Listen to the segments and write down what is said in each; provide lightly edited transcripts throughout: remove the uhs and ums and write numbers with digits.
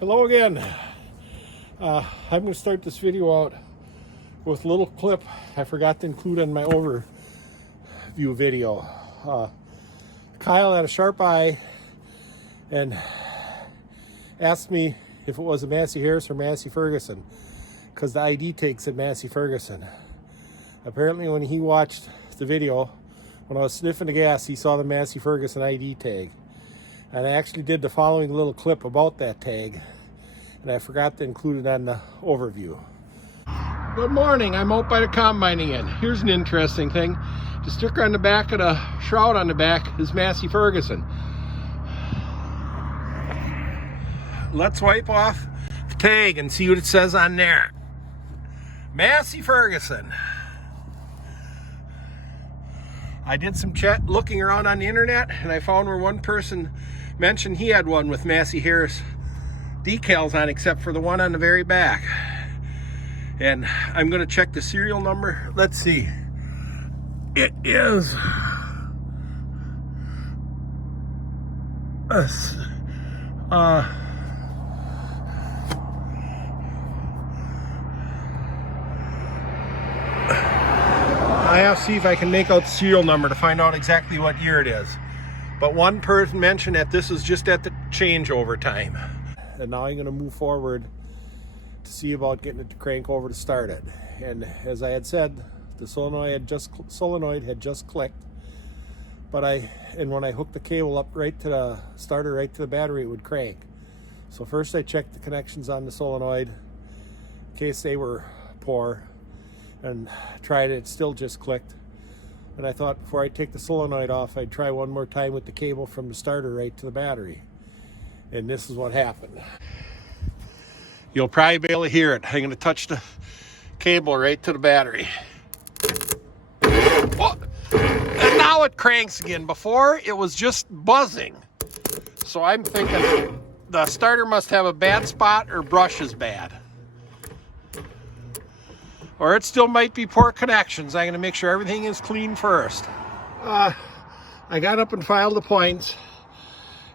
Hello again. I'm going to start this video out with a little clip I forgot to include in my overview video. Kyle had a sharp eye and asked me if it was a Massey-Harris or Massey-Ferguson because the ID tag said Massey-Ferguson. Apparently when he watched the video, when I was sniffing the gas, he saw the Massey-Ferguson ID tag. And I actually did the following little clip about that tag, and I forgot to include it on the overview. Good morning, I'm out by the combine again. Here's an interesting thing. The sticker on the back of the shroud on the back is Massey-Ferguson. Let's wipe off the tag and see what it says on there. Massey-Ferguson. I did some looking around on the internet, and I found where one person mentioned he had one with Massey-Harris decals on, except for the one on the very back. And I'm going to check the serial number. Let's see. It is I have to see if I can make out the serial number to find out exactly what year it is. But one person mentioned that this is just at the changeover time. And now I'm going to move forward to see about getting it to crank over to start it. And as I had said, the solenoid had just clicked. But when I hooked the cable up right to the starter, right to the battery, it would crank. So first I checked the connections on the solenoid in case they were poor, and tried it. It still just clicked. And I thought before I take the solenoid off, I'd try one more time with the cable from the starter right to the battery. And this is what happened. You'll probably be able to hear it. I'm going to touch the cable right to the battery. Oh, and now it cranks again. Before, it was just buzzing. So I'm thinking the starter must have a bad spot or brush is bad. Or it still might be poor connections. I'm going to make sure everything is clean first. I got up and filed the points,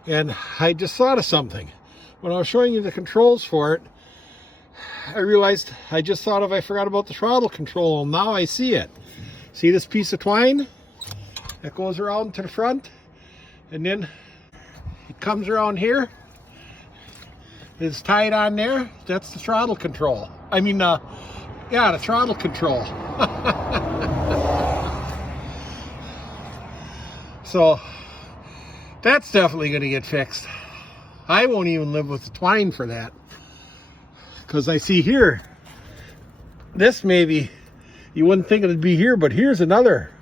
and I just thought of something. When I was showing you the controls for it, I realized I forgot about the throttle control. Now I see it. See this piece of twine that goes around to the front, and then it comes around here. It's tied on there. That's the throttle control. Yeah, the throttle control. So that's definitely going to get fixed. I won't even live with the twine for that, because I see here, this maybe you wouldn't think it'd be here, but here's another.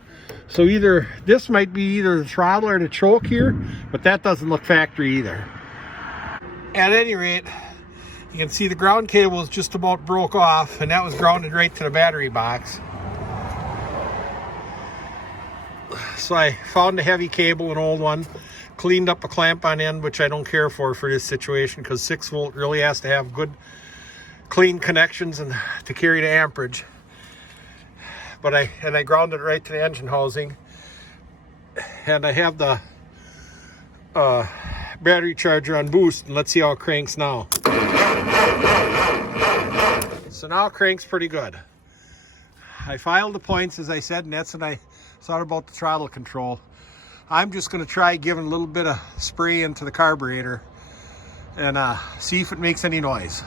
So either this might be either the throttle or the choke here, but that doesn't look factory either. At any rate, you can see the ground cable is just about broke off, and that was grounded right to the battery box. So I found a heavy cable, an old one, cleaned up a clamp on end, which I don't care for this situation, because 6 volt really has to have good clean connections and to carry the amperage. But I grounded it right to the engine housing, and I have the battery charger on boost, and let's see how it cranks now. So now it cranks pretty good. I filed the points, as I said, and that's when I thought about the throttle control. I'm just going to try giving a little bit of spray into the carburetor and see if it makes any noise.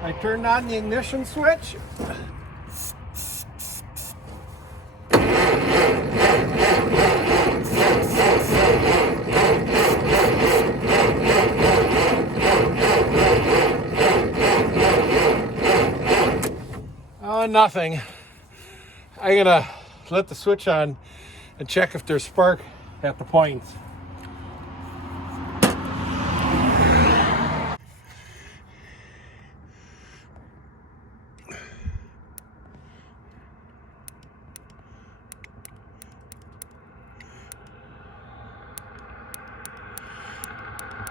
I turned on the ignition switch. Nothing. I'm gonna let the switch on and check if there's spark at the points.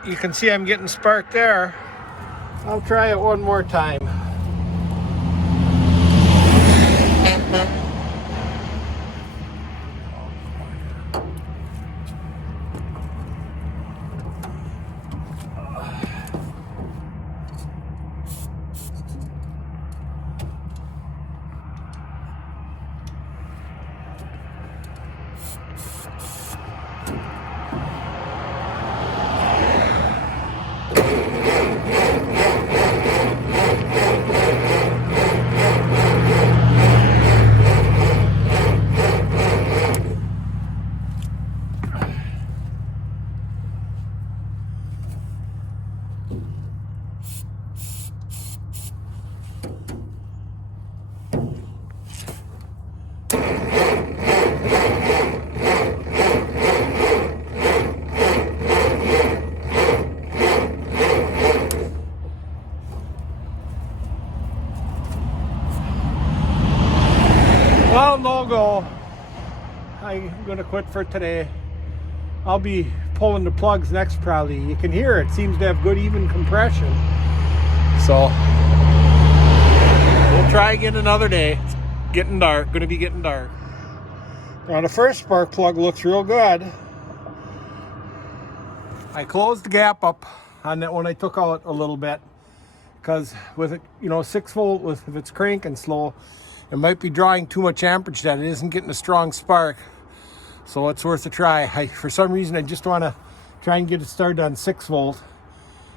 You can see I'm getting spark there. I'll try it one more time. Well, no go. I'm gonna quit for today. I'll be pulling the plugs next probably. You can hear it seems to have good even compression. So we'll try again another day. It's getting dark, gonna be getting dark. Now the first spark plug looks real good. I closed the gap up on that one I took out a little bit because with it, 6 volt, if it's cranking slow, it might be drawing too much amperage that it isn't getting a strong spark. So it's worth a try. For some reason, I just want to try and get it started on 6 volt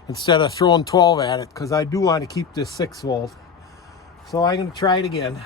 instead of throwing 12 at it because I do want to keep this 6 volt. So I'm going to try it again.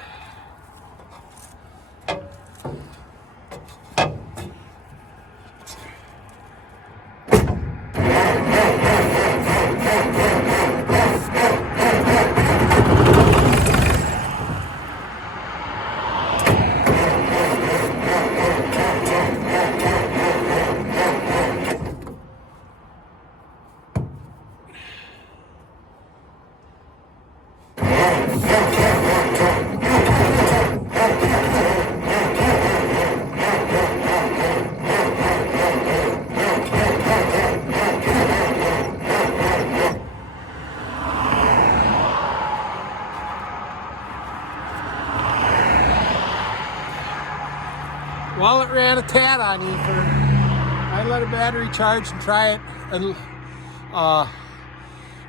Well, it ran a tad on you. I let a battery charge and try it, and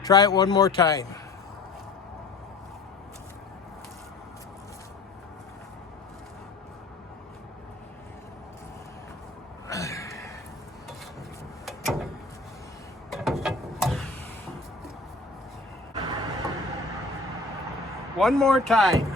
try it one more time. One more time.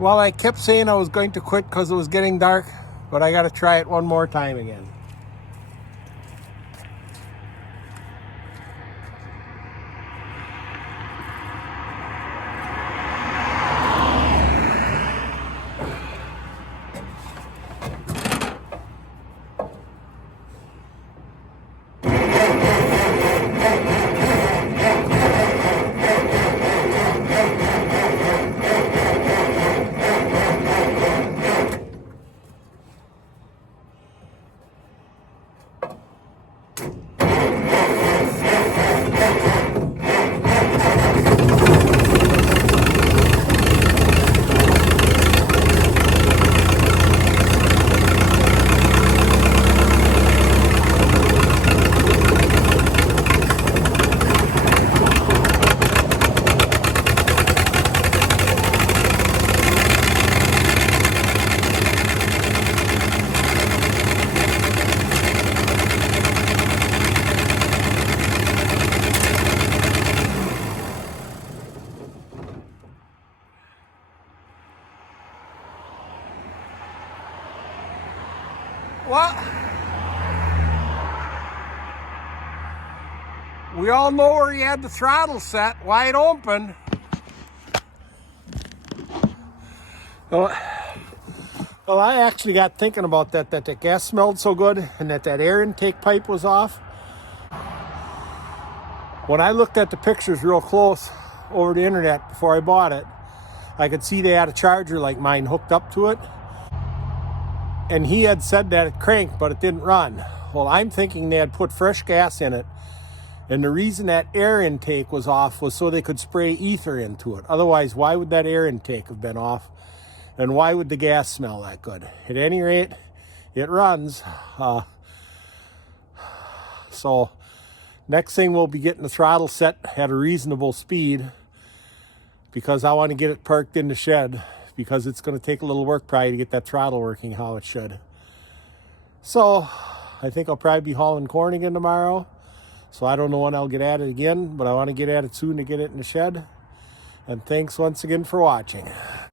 Well, I kept saying I was going to quit because it was getting dark, but I got to try it one more time again. Well, we all know where he had the throttle set, wide open. Well, I actually got thinking about that the gas smelled so good and that air intake pipe was off. When I looked at the pictures real close over the internet before I bought it, I could see they had a charger like mine hooked up to it. And he had said that it cranked, but it didn't run. Well, I'm thinking they had put fresh gas in it. And the reason that air intake was off was so they could spray ether into it. Otherwise, why would that air intake have been off? And why would the gas smell that good? At any rate, it runs. So next thing we'll be getting the throttle set at a reasonable speed because I want to get it parked in the shed because it's going to take a little work probably to get that throttle working how it should. So I think I'll probably be hauling corn again tomorrow. So I don't know when I'll get at it again, but I want to get at it soon to get it in the shed. And thanks once again for watching.